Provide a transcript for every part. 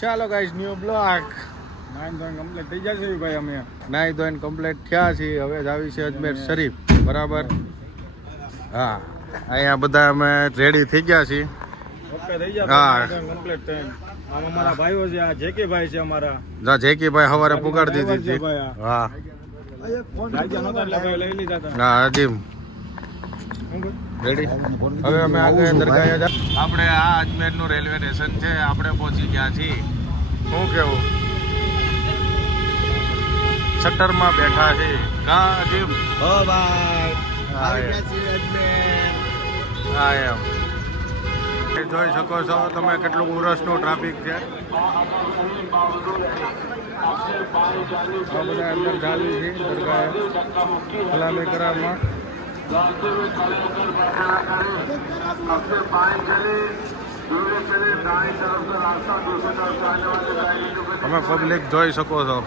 ચાલો guys new block nine ધોરણ complete થઈ જશે ભાઈ. અમે નાઈ ધોઈને કમ્પ્લીટ થયા છીએ. હવે જ આવી છે અજમેર શરીફ. બરાબર. હા, અહીંયા બધા અમે રેડી થઈ ગયા છીએ. ઓકે થઈ જશે. હા. નાઈન ધોરણ કમ્પ્લીટ થઈ. આમ અમારા ભાઈઓ છે. આ જેકે ભાઈ છે અમારા. જા જેકીભાઈ સવારે પુગાડી દીધી ભાઈ હતી. આ. હા રાજા નહોતા એટલે ભાઈ લઈ લીધા હતા. હા હજી રેડી. હવે અમે આગળ દરગાહે આપણે આ અજમેરનું રેલવે સ્ટેશન છે. આપણે પહોંચી ગયા છીએ. શું કેવું? શટરમાં બેઠા છે. કા અજીબ? હો ભાઈ. હા એમ. હા એમ. એ જોઈ શકો છો તમે કેટલું ઉરસનું ટ્રાફિક છે. આ બધા અંદર ચાલુ છે દરગાહે સલામી કરારમાં. તમે પબ્લિક જોઈ શકો છો.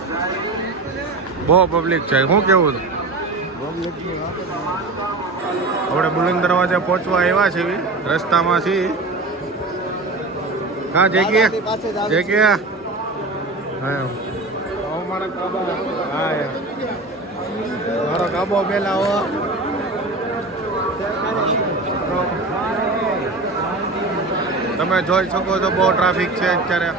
બહુ પબ્લિક છે. શું કેવું? આપણે બુલંદ દરવાજે પહોંચવા આવ્યા છીએ. રસ્તામાં છીએ. હા જેકે હા એમ. મારા કાબા. હા એમ. મારો કાબો પેલા હો. તમે જોઈ શકો છો બહુ ટ્રાફિક છે અત્યારે.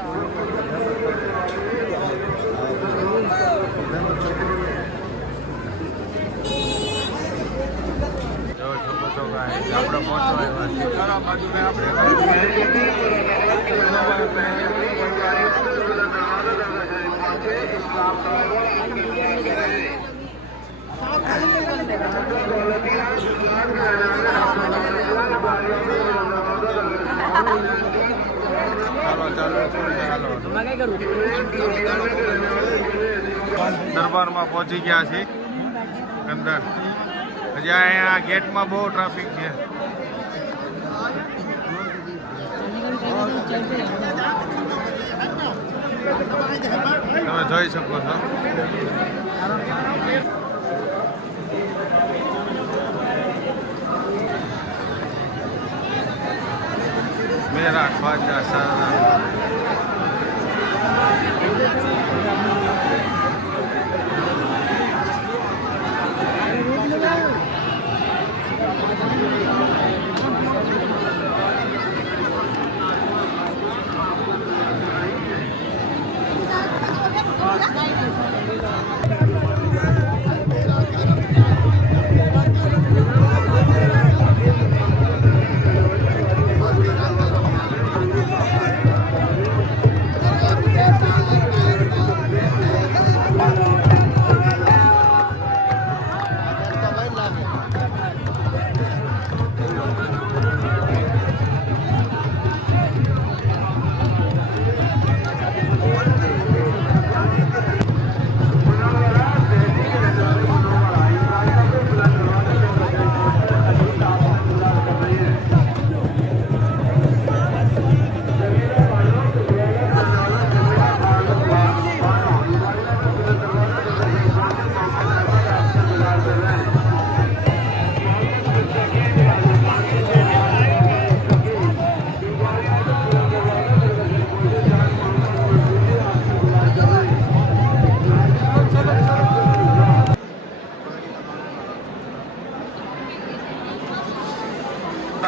જોઈ શકો છો ગાઈસ આપણે પહોંચવા આવ્યા છીએ. દરબારમાં પહોંચી ગયા છીએ અંદર. હજી અહીંયા ગેટમાં બહુ ટ્રાફિક છે. તમે જોઈ શકો છો. મેરા ખ્વાજા સારા.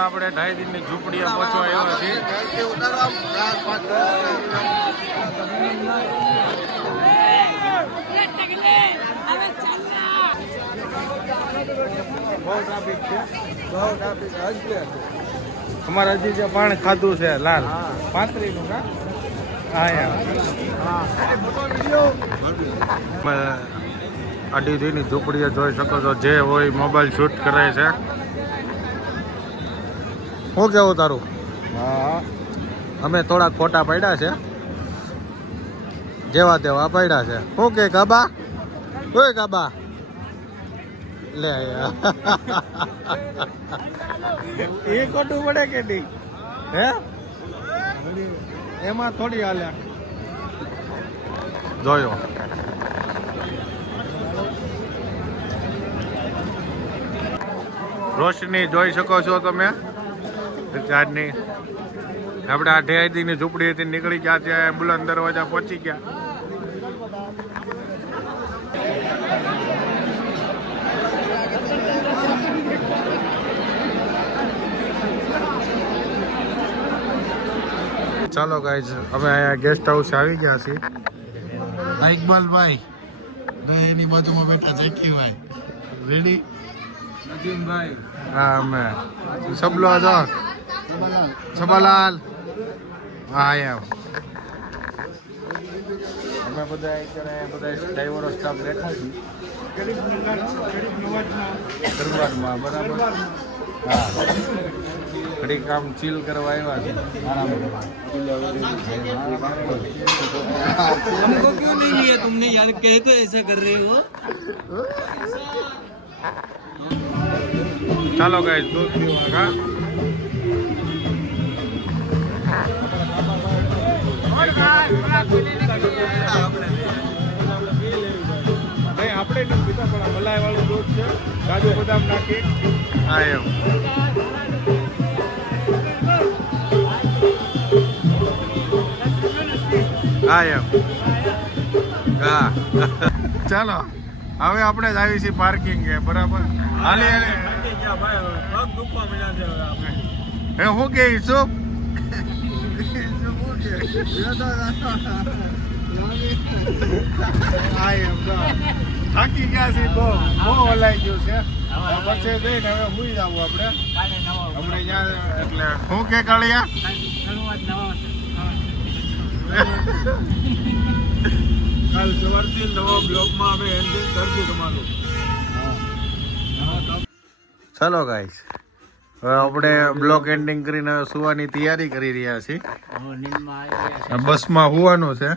આપણે 2.5 દિનની ઝૂંપડીએ પહોંચવા આવ્યા છીએ. બહુ ટ્રાફિક છે. અમારે હજી જે પાણી ખાધું છે લાલ 35 નું કા. હા યાર. અડીધીની ઝૂંપડીએ જોઈ શકો છો. જે હોય મોબાઈલ શૂટ કરે છે. શું કેવું તારું? હા. અમે થોડાક ફોટા પાડ્યા છે. જેવા તેવા પાડ્યા છે. શું કે કાબા? ઓય કાબા લે એ ખોટું પડે કે નહીં? હે એમાં થોડી હાલ્યા જોયો. રોશની જોઈ શકો છો તમે. ચાંદની આપણે આ ઢેહાઈની ઝૂંપડી હતી નીકળી ગયા ત્યાં એમ્બ્યુલન્સ દરવાજા પહોંચી ગયા. ચાલો ગાઈઝ અમે અહીંયા ગેસ્ટ હાઉસ આવી ગયા છીએ. ઇકબાલભાઈ એની બાજુમાં બેઠા જયકીભાઈ રેડી. નજીમભાઈ હા અમે સબલો હતો સબાલાલ. હા એમ અમે બધા ડ્રાઈવરો સ્ટાફ બેઠા છીએ દરબારમાં બરાબર. હા ઘડી કામ ચીલ કરવા આવ્યા છે આરામ કરવા. हमको क्यों नहीं लिया तुमने यार, कह तो ऐसा कर रहे हो. ચાલો ગાઈસ દૂધ પીવા કા. નહીં આપણે નથી પીતા પણ આ મલાઈ વાળું દૂધ છે, કાજુ બદામ નાખી. હા એમ હા એમ હા. ચાલો હવે આપણે જ આવી છીએ પાર્કિંગ એ બરાબર. હાલે હાલે થાકી ગયા ભાઈ, હવે પગ દુખવા મળ્યા છે હવે આપણે. હે હું કે શું હા એમ તો થાકી ગયા છે બહુ હલાઈ ગયું છે. પછી જઈને હવે સુઈ જવું આપણે હમણાં ત્યાં એટલે હું કે કાળિયા કાલ સવારથી નવા બ્લોગમાં અમે એન્ડિંગ કરશું તમારું. ચાલો ગાઈસ હવે આપણે બ્લોક એન્ડિંગ કરીને હવે સુવાની તૈયારી કરી રહ્યા છીએ. બસમાં સુવાનું છે.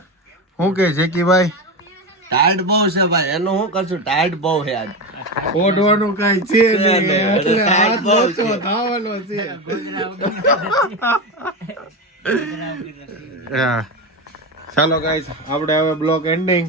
શું કે જેકીભાઈ ટાઈટ બહુ છે ભાઈ, એનું શું કરશું, ટાઈટ બહુ છે આજ. ઓઢવાનું કઈ છે નહીં એટલે ટાઈટ હાથ બહુ લોચો છે. થવાનો છે. હા ચાલો ગાઈસ આપણે હવે બ્લોક એન્ડિંગ